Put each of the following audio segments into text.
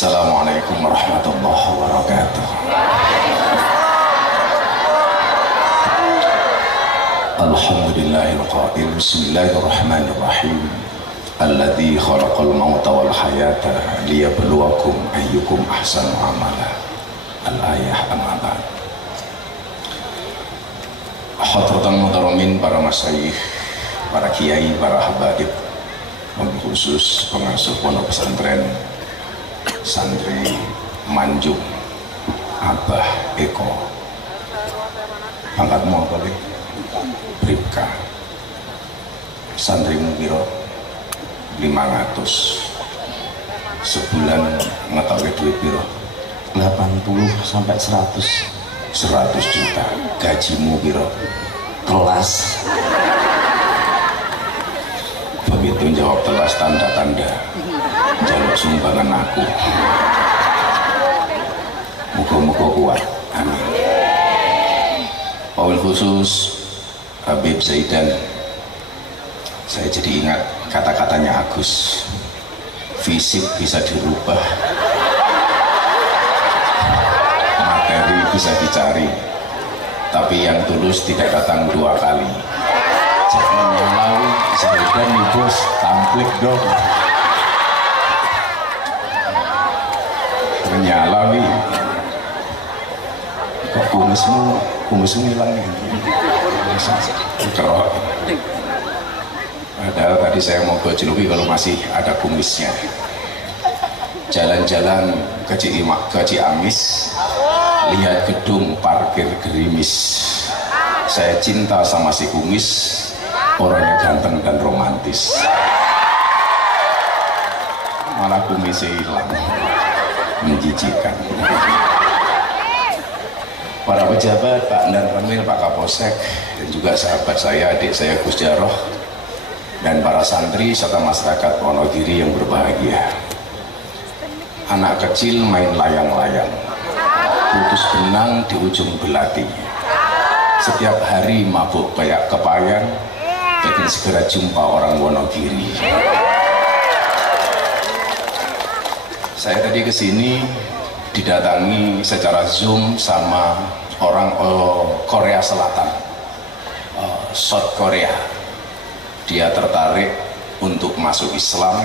Assalamualaikum warahmatullahi wabarakatuh. Alhamdulillahil qail bismillahirrahmanirrahim. Alladzi khalaqal mauta wal hayata liyabluwakum ayyukum ahsanu amala. Al-ayah amma ba'd. Hadratan muhtaramin, para masyayikh, para kiai, para habaib, khusus pengasuh pondok pesantren santri Manjung Abah Eko, pangkatmu apa deh? Bribka. Santrimu piro? 500. Sebulan ngetoke duit piro? 80 sampai 100. 100 juta. Gajimu piro? Telas. Begitu jawab telas, tanda-tanda jaluk sumbangan aku. Muka-muka kuat, amin. Wabil khusus Habib Zaidan, saya jadi ingat kata-katanya Agus, fisik bisa dirubah, materi bisa dicari, tapi yang tulus tidak datang 2 kali. Jangan nyalawi Zaidan nih bos, tamplik dong. Menyalawi kok kumismu hilang nih. Kerok. Padahal tadi saya mau ke Ciluwi kalau masih ada kumisnya. Jalan-jalan ke Ciamis, lihat gedung parkir gerimis. Saya cinta sama si kumis, orangnya ganteng dan romantis. Malah kumisnya hilang, menjijikan. Para pejabat, Pak Dan Ramil, Pak Kapolsek, dan juga sahabat saya, adik saya Gus Jaroh, dan para santri serta masyarakat Wonogiri yang berbahagia. Anak kecil main layang-layang, putus benang di ujung belati. Setiap hari mabuk kayak kepayang, pengen segera jumpa orang Wonogiri. Saya tadi kesini didatangi secara Zoom sama orang Korea Selatan, South Korea. Dia tertarik untuk masuk Islam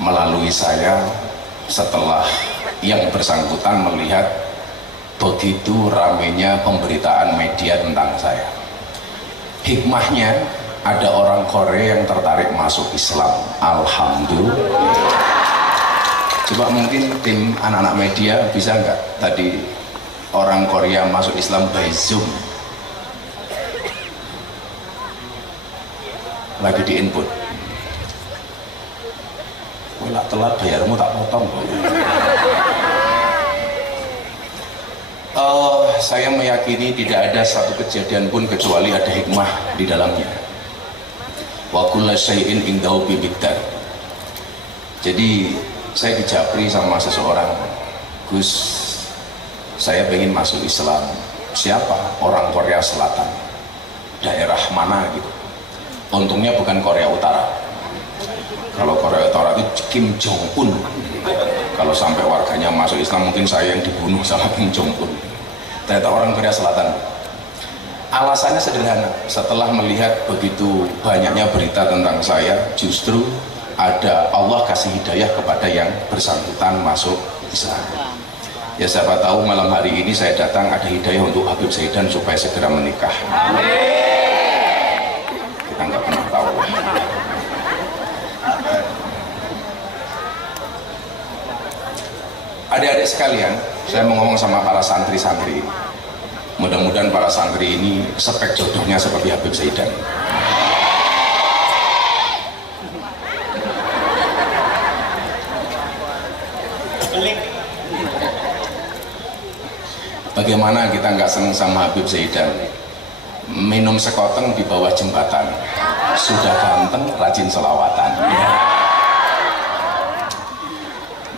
melalui saya setelah yang bersangkutan melihat begitu ramainya pemberitaan media tentang saya. Hikmahnya, ada orang Korea yang tertarik masuk Islam. Alhamdulillah. Coba mungkin tim anak-anak media bisa nggak tadi orang Korea masuk Islam by Zoom? Lagi di input. Wala telat bayarmu tak potong. Saya meyakini tidak ada satu kejadian pun kecuali ada hikmah di dalamnya. Wa kullu syai'in indahu bimiqdar. Jadi saya dijapri sama seseorang, Gus, saya ingin masuk Islam. Siapa? Orang Korea Selatan. Daerah mana gitu? Untungnya bukan Korea Utara. Kalau Korea Utara itu Kim Jong Un. Kalau sampai warganya masuk Islam mungkin saya yang dibunuh sama Kim Jong Un. Ternyata orang Korea Selatan. Alasannya sederhana. Setelah melihat begitu banyaknya berita tentang saya, justru ada Allah kasih hidayah kepada yang bersangkutan masuk Islam. Ya siapa tahu malam hari ini saya datang ada hidayah untuk Habib Zaidan supaya segera menikah. Kita nggak pernah tahu. Adik-adik sekalian, saya mau ngomong sama para santri-santri ini. Mudah-mudahan para santri ini spek jodohnya seperti Habib Zaidan. Bagaimana kita nggak seneng sama Habib Zaidan? Minum sekoteng di bawah jembatan, sudah ganteng, rajin selawatan.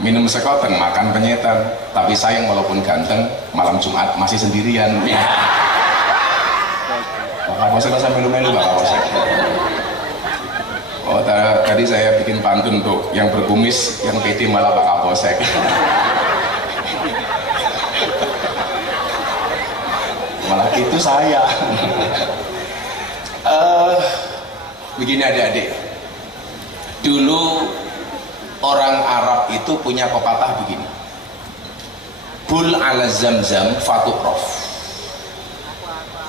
Minum sekoteng, makan penyetan, tapi sayang walaupun ganteng, malam Jumat masih sendirian. Bapak Kapolsek sambil melu Bapak Kapolsek. Oh, tadi saya bikin pantun untuk yang berkumis, yang pede malah Pak Kapolsek. Malah itu saya. Begini adik-adik, dulu orang Arab itu punya pepatah begini, bul ala zamzam fatuqrof,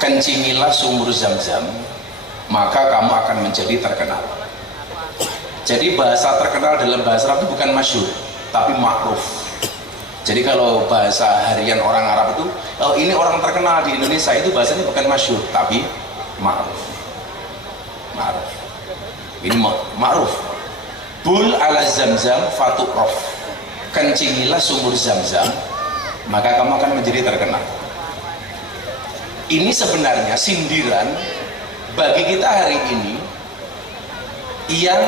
kencingilah sumur zam-zam maka kamu akan menjadi terkenal. Jadi bahasa terkenal dalam bahasa Arab itu bukan masyhur tapi ma'ruf. Jadi kalau bahasa harian orang Arab itu, oh ini orang terkenal di Indonesia, itu bahasanya bukan masyhur tapi ma'ruf. Ma'ruf. Ini ma'ruf. Bul ala zamzam fatuqrof, kencingilah sumur zam-zam maka kamu akan menjadi terkenal. Ini sebenarnya sindiran bagi kita hari ini yang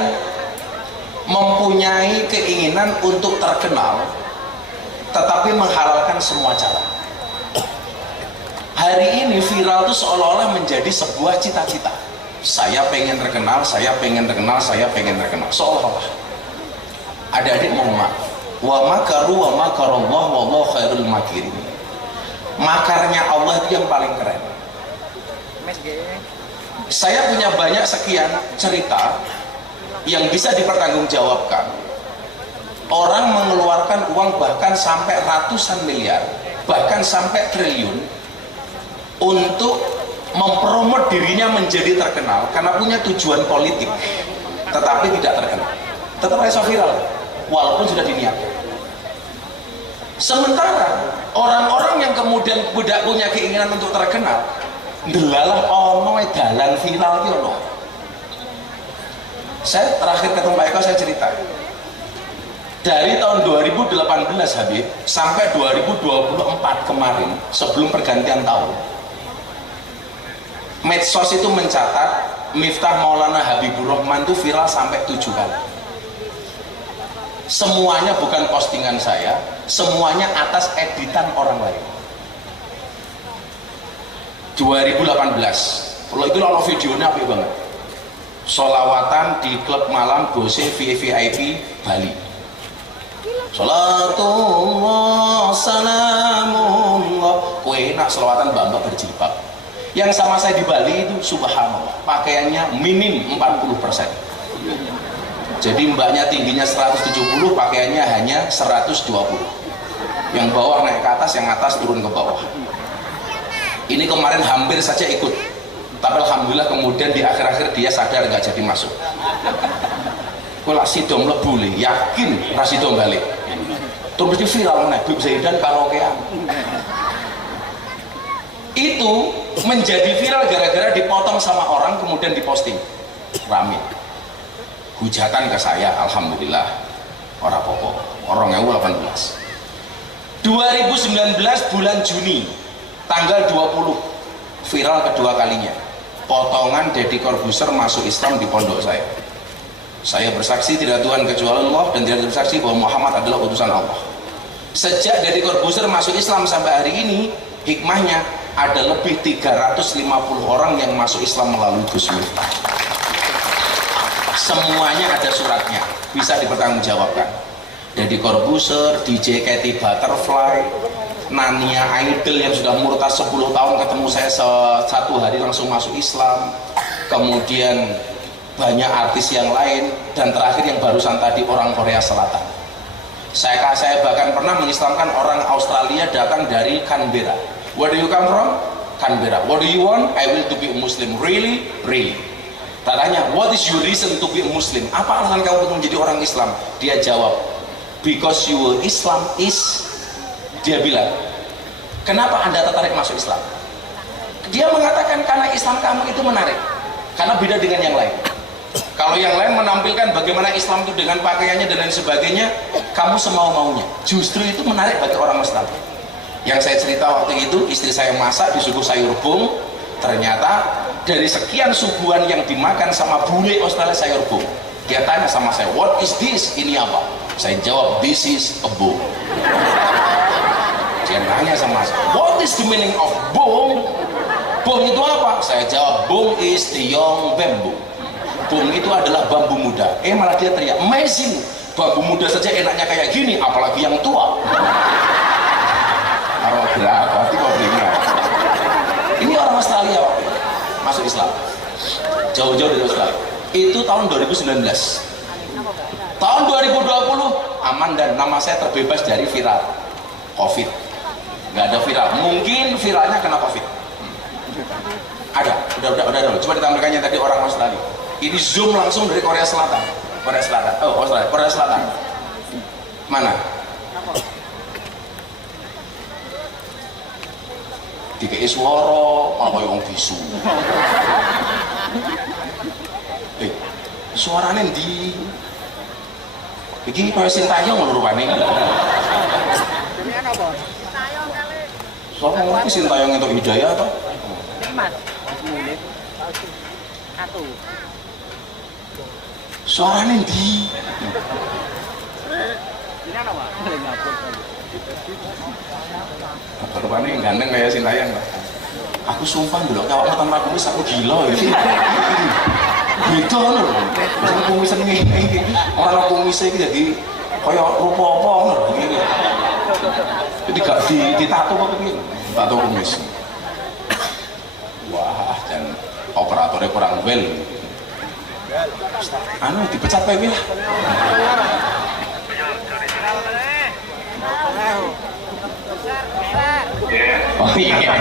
mempunyai keinginan untuk terkenal tetapi menghalalkan semua cara. Hari ini viral itu seolah-olah menjadi sebuah cita-cita. Saya pengen terkenal, saya pengen terkenal, saya pengen terkenal. Seolah-olah. Adik-adik mohon maaf. Wa makaru wa makarallah wallahu khairul makirin. Makarnya Allah itu yang paling keren. Saya punya banyak sekian cerita yang bisa dipertanggungjawabkan. Orang mengeluarkan uang bahkan sampai ratusan miliar, bahkan sampai triliun untuk mempromot dirinya menjadi terkenal karena punya tujuan politik, tetapi tidak terkenal, tetap bisa viral walaupun sudah diniatkan. Sementara orang-orang yang kemudian tidak punya keinginan untuk terkenal, delalah ono dalan viral ki ono. Saya terakhir ketemu Pak Eko, saya cerita dari tahun 2018 Habib sampai 2024 kemarin sebelum pergantian tahun, medsos itu mencatat Miftah Maulana Habibur Rahman itu viral sampai 7 kali. Semuanya bukan postingan saya, semuanya atas editan orang lain. 2018, kalau itu ono videonya apik banget. Solawatan di klub malam Bose VIP Bali. Salatullah salamullah, kue enak selawatan mbak berjilbab. Yang sama saya di Bali itu subhanallah, pakaiannya minim 40%. Jadi mbaknya tingginya 170, pakaiannya hanya 120. Yang bawah naik ke atas, yang atas turun ke bawah. Ini kemarin hampir saja ikut, tapi alhamdulillah kemudian di akhir-akhir dia sadar nggak jadi masuk. Kalau sido mlebu, yakin rasido balik. Terus mesti viral nih, Bib Zaidan karaokean. Itu menjadi viral gara-gara dipotong sama orang kemudian diposting. Rame. Hujatan ke saya, alhamdulillah. Orang pokok, orang 2018. 2019 bulan Juni, tanggal 20, viral kedua kalinya. Potongan Deddy Corbuzier masuk Islam di pondok saya. Saya bersaksi tidak Tuhan kecuali Allah dan tidak bersaksi bahwa Muhammad adalah utusan Allah. Sejak Deddy Corbuzier masuk Islam sampai hari ini, hikmahnya ada lebih 350 orang yang masuk Islam melalui Gus Miftah. Semuanya ada suratnya, bisa dipertanggungjawabkan. Deddy Corbuzier, DJ Katy Butterfly, Nania Idol yang sudah murtad 10 tahun ketemu saya satu hari langsung masuk Islam. Kemudian banyak artis yang lain, dan terakhir yang barusan tadi orang Korea Selatan. Saya bahkan pernah mengislamkan orang Australia datang dari Canberra. Where do you come from? Canberra. What do you want? I will to be a Muslim. Really? Really. Tanya, what is your reason to be a Muslim? Apa alasan kamu untuk menjadi orang Islam? Dia jawab, because your Islam is. Dia bilang, kenapa Anda tertarik masuk Islam? Dia mengatakan karena Islam kamu itu menarik, karena beda dengan yang lain. Kalau yang lain menampilkan bagaimana Islam itu dengan pakaiannya dan lain sebagainya, kamu semau-maunya. Justru itu menarik bagi orang Islam. Yang saya cerita waktu itu, istri saya masak di suku sayur bung. Ternyata dari sekian suguhan yang dimakan sama bule Australia sayur bung, dia tanya sama saya, what is this? Ini apa? Saya jawab, this is a bung. Dia nanya sama saya, what is the meaning of bung? Bung itu apa? Saya jawab, bung is the young bamboo. Bung itu adalah bambu muda. Malah dia teriak, amazing, bambu muda saja enaknya kayak gini, apalagi yang tua. Kalau berapa hati problemnya. Ini orang Australia waktu itu masuk Islam, jauh-jauh dari Australia. Itu tahun 2019. Tahun 2020 aman dan nama saya terbebas dari viral COVID. Nggak ada viral, mungkin viralnya kena COVID. Ada, udah. Coba ditampilkannya tadi orang Australia. Ini zoom langsung dari Korea Selatan. Oh, Australia, Korea Selatan. Mana? Dikei suara, apa yang bisu? Suaranya di. Iki kaya Sintayong lho rupane. Sopo ngerti Sintayong entuk hidayah to? Suaranya di. Rupane ganteng kayak Sintayong. Aku sumpah dulu kalau tanpa kumis aku gila ini. Beda lho. Wong kumis ngene ora kumis iki jadi kaya rupa apa ngono iki. Jadi gak ditato apa piye? Tato kumis. Wah, dan operatornya kurang well. Anu dipecat wae lah. Oh iya.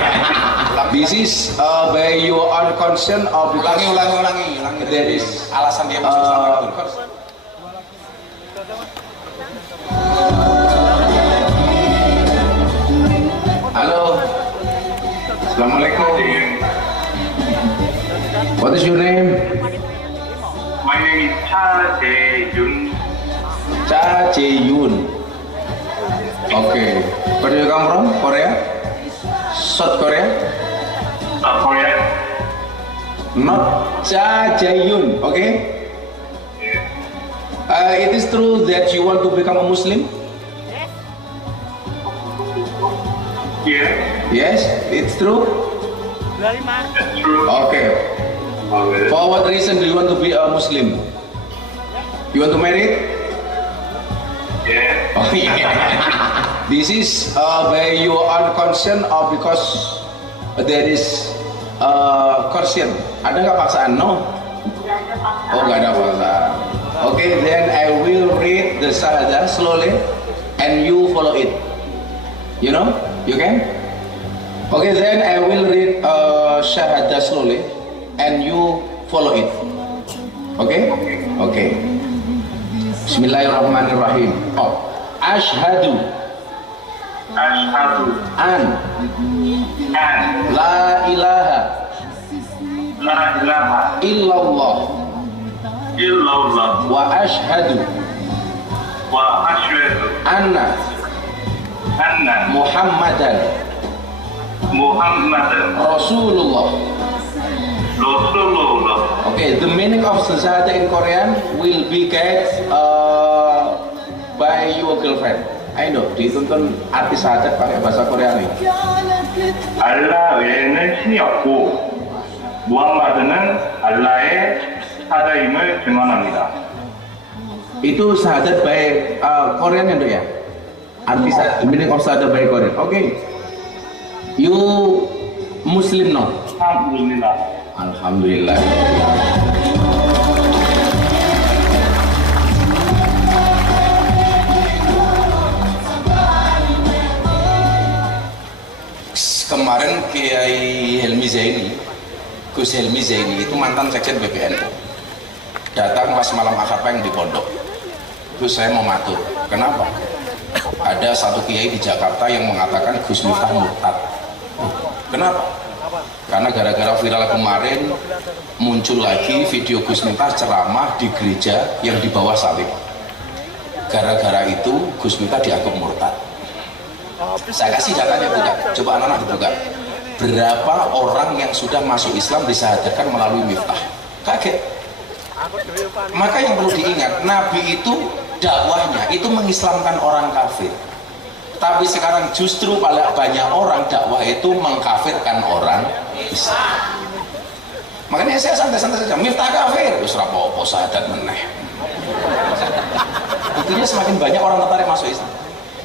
This is by your own consent or because Ulangi. there is Alasan dia masuk Islam. Halo. Assalamualaikum. What is your name? My name is Cha Jae-yoon. Cha Jae-yoon. Okay. Where do you come from? Korea? South Korea? South Korea. Not Cha Jae-yoon. Okay. It is true that you want to become a Muslim? Yeah, Yes, it's true. that's true. Okay. Okay. For what reason do you want to be a Muslim? You want to marry? Yeah. Oh iya. This is by your own consent or because there is coercion? Ada nggak paksaan? No. Oh, nggak ada paksaan. Okay, then I will read the Syahadah slowly and you follow it. You know? You can? Okay, then I will read Syahadah slowly and you follow it. Okay? Okay. Bismillahirrahmanirrahim. Oh. Ashhadu Ashhadu an an la ilaha la ilaha illallah illallah wa ashhadu wa asyhadu anna anna Muhammadan Muhammadan Rasulullah. Rasulullah. Okay, the meaning of Syahadah in Korean will be get by your girlfriend. I know, dituntun arti syahadat pakai bahasa Korea nih. 알라 외에는 신이 없고 무함마드는 알라의 사자임을 증언합니다. Itu syahadat by Korean itu ya? Arti the meaning of syahadat by Korean. Okay. You Muslim no? alhamdulillah. Alhamdulillah. Kemarin Kiai Helmi Zaini, Gus Helmi Zaini itu mantan sekjen BPN, datang pas malam akad yang di pondok. Terus saya mau matur, kenapa? Ada satu kiai di Jakarta yang mengatakan Gus Miftah murtad. Kenapa? Karena gara-gara viral kemarin muncul lagi video Gus Miftah ceramah di gereja yang di bawah salib. Gara-gara itu Gus Miftah dianggap murtad. Saya kasih datanya, buka. Coba anak-anak dibuka. Berapa orang yang sudah masuk Islam disahadatkan melalui Miftah? Kaget. Maka yang perlu diingat, Nabi itu dakwahnya itu mengislamkan orang kafir. Tapi sekarang justru banyak orang dakwah itu mengkafirkan orang Islam. Makanya saya santai-santai saja, Miftah kafir, wis ora apa-apa syahadat meneh. Buktinya semakin banyak orang tertarik masuk Islam.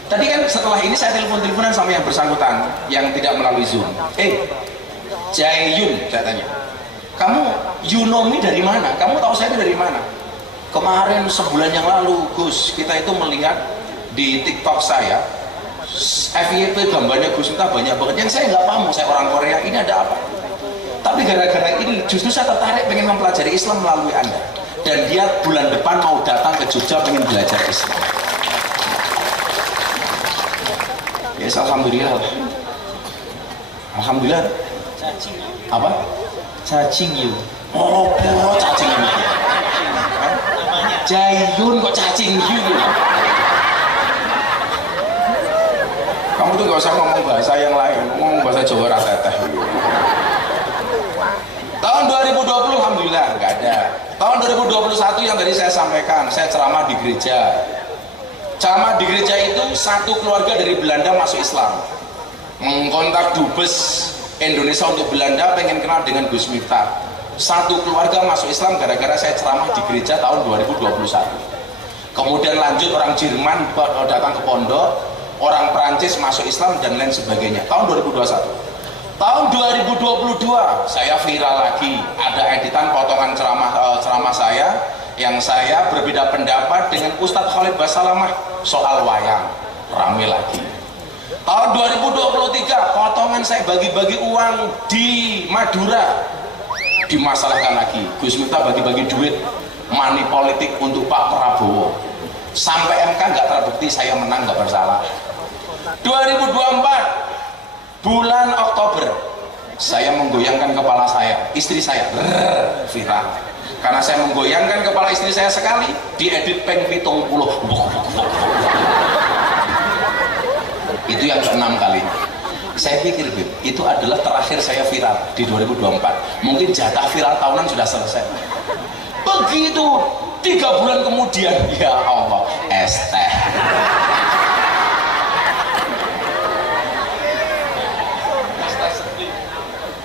Tadi kan setelah ini saya telepon-teleponan sama yang bersangkutan yang tidak melalui Zoom. Jaeyun, saya tanya, kamu you know me dari mana? Kamu tahu saya itu dari mana? Kemarin sebulan yang lalu, Gus, kita itu melihat di TikTok saya FYP gambarnya Gus Miftah banyak banget yang saya nggak paham, saya orang Korea, ini ada apa? Tapi gara-gara ini justru saya tertarik pengen mempelajari Islam melalui Anda. Dan dia bulan depan mau datang ke Jogja pengen belajar Islam. Ya, alhamdulillah. Alhamdulillah. Cacing. Apa? Cacing you. Oh, cacing you. Jaeyun kok cacing you. Kamu tuh gak usah ngomong bahasa yang lain, ngomong bahasa Jawa rateteh. Tahun 2020 alhamdulillah nggak ada. Tahun 2021 yang tadi saya sampaikan, saya ceramah di gereja. Ceramah di gereja itu satu keluarga dari Belanda masuk Islam, mengkontak dubes Indonesia untuk Belanda pengen kenal dengan Gus Miftah. Satu keluarga masuk Islam gara-gara saya ceramah di gereja tahun 2021. Kemudian lanjut orang Jerman datang ke pondok, orang Perancis masuk Islam dan lain sebagainya. Tahun 2021. Tahun 2022 saya viral lagi, ada editan potongan ceramah saya yang saya berbeda pendapat dengan Ustadz Khalid Basalamah soal wayang, rame lagi. Tahun 2023 potongan saya bagi-bagi uang di Madura, dimasalahkan lagi. Gus Miftah bagi-bagi duit money politik untuk Pak Prabowo, sampai MK nggak terbukti saya menang, nggak bersalah. 2024 bulan Oktober saya menggoyangkan kepala saya, istri saya viral karena saya menggoyangkan kepala istri saya sekali, diedit peng pitung puluh. Itu yang ke-6 kalinya. Saya pikir itu adalah terakhir saya viral di 2024. Mungkin jatah viral tahunan sudah selesai. Begitu 3 bulan kemudian, ya Allah, ST.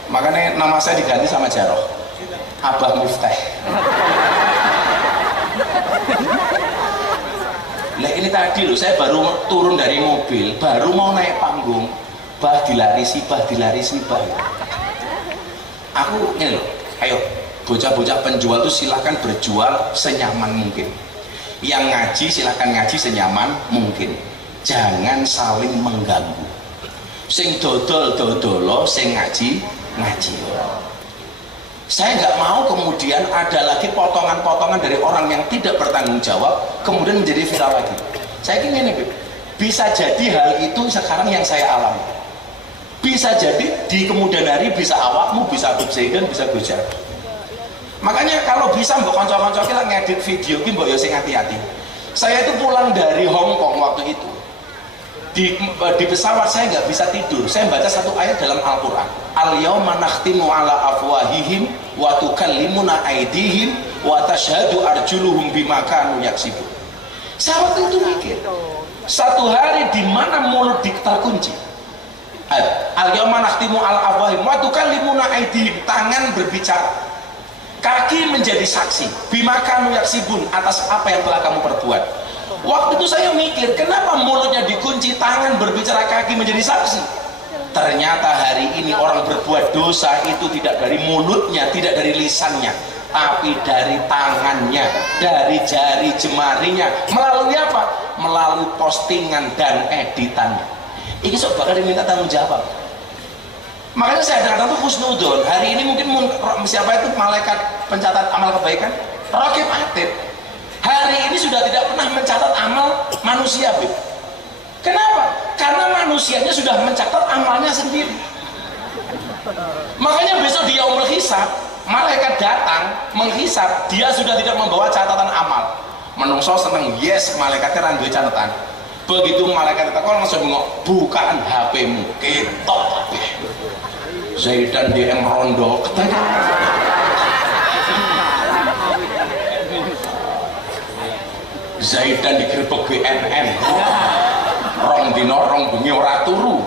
Makanya nama saya diganti sama Jaroh, Abah Miftah. Nah ini tadi loh, saya baru turun dari mobil, baru mau naik panggung, bah dilarisi, bah. Aku ini loh, ayo bocah-bocah penjual itu silahkan berjual senyaman mungkin. Yang ngaji silahkan ngaji senyaman mungkin. Jangan saling mengganggu. Sing dodol-dodolo, sing ngaji. Saya nggak mau kemudian ada lagi potongan-potongan dari orang yang tidak bertanggung jawab kemudian menjadi viral lagi. Saya ingin ini, bisa jadi hal itu sekarang yang saya alami. Bisa jadi di kemudian hari bisa awakmu, bisa Zaiden, bisa Gojar. Makanya kalau bisa mbok kanca-kanca kita ngedit video ki mbok yo sing hati-hati. Saya itu pulang dari Hong Kong waktu itu. Di pesawat saya nggak bisa tidur, saya baca satu ayat dalam Al-Quran, al-yawma nakhtimu ala afwahihim wa tukallimuna aydihim wa tashhadu arjuluhum bima kanu yaksibun. Saya waktu itu mikir, satu hari di mana mulut terkunci, al-yawma nakhtimu ala afwahihim wa tukallimuna aydihim, tangan berbicara, kaki menjadi saksi, bima kanu yaksibun, atas apa yang telah kamu perbuat. Waktu itu saya mikir, kenapa mulutnya dikunci, tangan berbicara, kaki menjadi saksi? Ternyata hari ini orang berbuat dosa itu tidak dari mulutnya, tidak dari lisannya, tapi dari tangannya, dari jari jemarinya. Melalui apa? Melalui postingan dan editannya. Ini sok bakal diminta tanggung jawab. Makanya saya datang tuh husnudon. Hari ini mungkin siapa itu malaikat pencatat amal kebaikan? Raqib Atid. Hari ini sudah tidak pernah mencatat amal manusia, Bib. Kenapa? Karena manusianya sudah mencatat amalnya sendiri. Makanya besok di yaumul hisab, malaikat datang menghisab, dia sudah tidak membawa catatan amal. Menungso seneng, yes, malaikatnya randuwe catatan. Begitu malaikat datang, langsung ngomong, bukaan HP-mu, ketok kabeh. Zaidan DM Rondo, Zaidan digerebek BNN, rong dino rong bengi ora turu,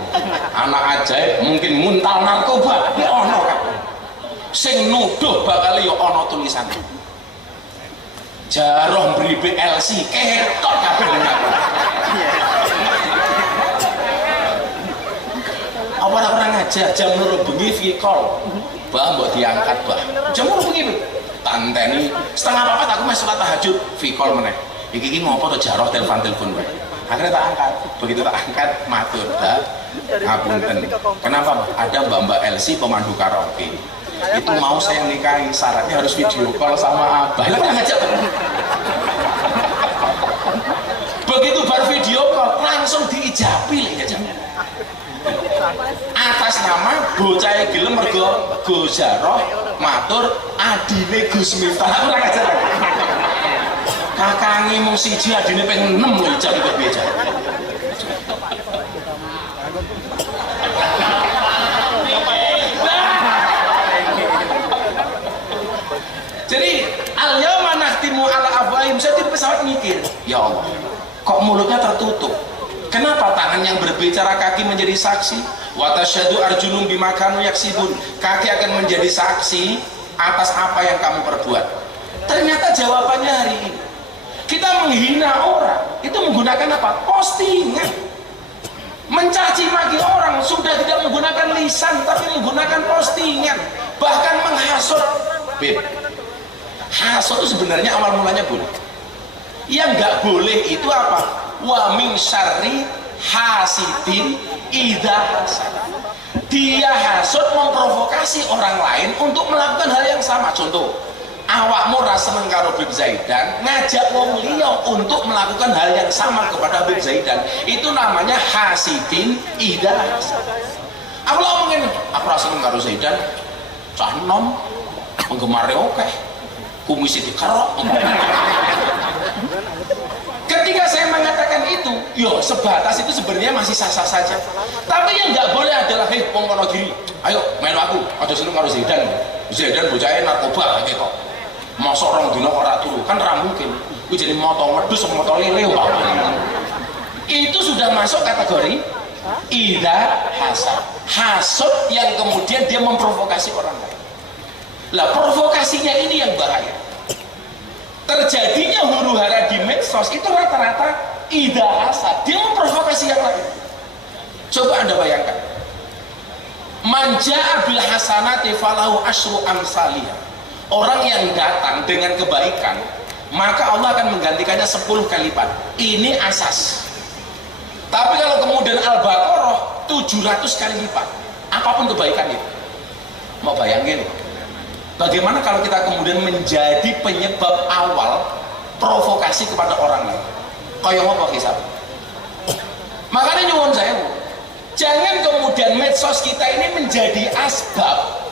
anak ajaib mungkin muntal narkoba, ono kan. sing nuduh bakal yo ana tulisane. Jaroh mbri BLC ketok kabeh dengar. Apa ora kurang ajar jam 2 bengi via call. Bah mbok diangkat, Bah. Jam 2 bengi. Tanteni setengah 4 aku masih sholat tahajud via call meneh. Iki ngopo to jaroh telepon wae. Akhirnya tak angkat. Begitu tak angkat matur, Dah. Ngapunten. Kenapa, Mbak? Ada Mbak LC pemandu karaoke. Itu mau saya nikahi, syaratnya harus video call sama Abah. Lah kan ngajak. Begitu baru video call langsung diijabi lho jam. Atas nama bocah gelem mergo Gus Jaroh matur adine Gus Miftah. Lah ora ngajak. Kakange mung siji adine ping 6 lho ijab kok piye jan. Jadi al-yawma nakhtimu ala afwahihim, saya di pesawat mikir, ya Allah, kok mulutnya tertutup? Kenapa tangan yang berbicara, kaki menjadi saksi? Wa tasyhadu arjulum bima kanu yaksibun, kaki akan menjadi saksi atas apa yang kamu perbuat. Ternyata jawabannya hari ini kita menghina orang itu menggunakan apa? Postingan. Mencaci maki orang sudah tidak menggunakan lisan tapi menggunakan postingan, bahkan menghasut. Beb, hasut itu sebenarnya awal mulanya boleh. Yang nggak boleh itu apa? Wa min syarri hasidin idza hasad. Dia hasut memprovokasi orang lain untuk melakukan hal yang sama. Contoh, awakmu ra seneng karo Habib Zaidan, ngajak wong liya untuk melakukan hal yang sama kepada Habib Zaidan. Itu namanya hasidin idza hasad. Aku ngomongin, aku ra seneng karo Zaidan, cah nom, penggemarnya oke. Kumisi dikerok. Ketika saya mengatakan itu, yo sebatas itu sebenarnya masih sah-sah saja. Tapi yang nggak boleh adalah, hei wong kono giri, ayo main aku, aja seneng karo Zaidan. Zaidan bocahnya narkoba gitu. Mosok orang dino ora turu, kan ra mungkin. Kuwi jadi moto medus moto lele wae. Itu sudah masuk kategori idza hasad. Hasud yang kemudian dia memprovokasi orang lain. Lah provokasinya ini yang bahaya. Terjadinya huru hara di medsos itu rata-rata idza hasad, dia memprovokasi yang lain. Coba Anda bayangkan, man jaa bil hasanati falahu asyru amsalihha. Orang yang datang dengan kebaikan, maka Allah akan menggantikannya 10 kali lipat. Ini asas. Tapi kalau kemudian Al-Baqarah 700 kali lipat, apapun kebaikan itu. Mau bayangin, bagaimana kalau kita kemudian menjadi penyebab awal provokasi kepada orang lain? Kayak apa kisah? Makanya nyuwun saya, jangan kemudian medsos kita ini menjadi asbab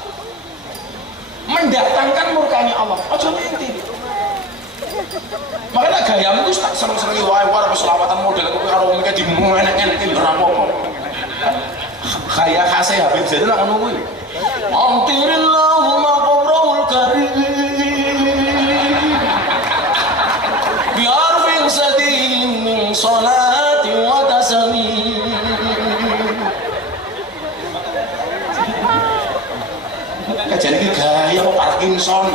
mendatangkan murkanya Allah. Ojo nanti. Makanya gayamu itu tak seneng-seneng wae wae selawatan model karo mengke dimenek-enekin ora apa-apa. Gaya khase Habib Zaidan ngono kuwi. Allahumma qabrul karim biar fil sadin min salati wa tasmim. Kajian ini gaya kok Parkinson.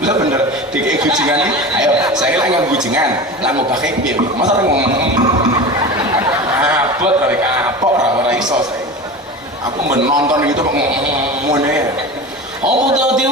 Lah bener, dikei gujingan ini, ayo saya lagi ngomong gujingan, lah ngobake piye? Masa ngomong abot ra kapok ora iso saya. Aku menonton gitu kok ngene. Apa dadi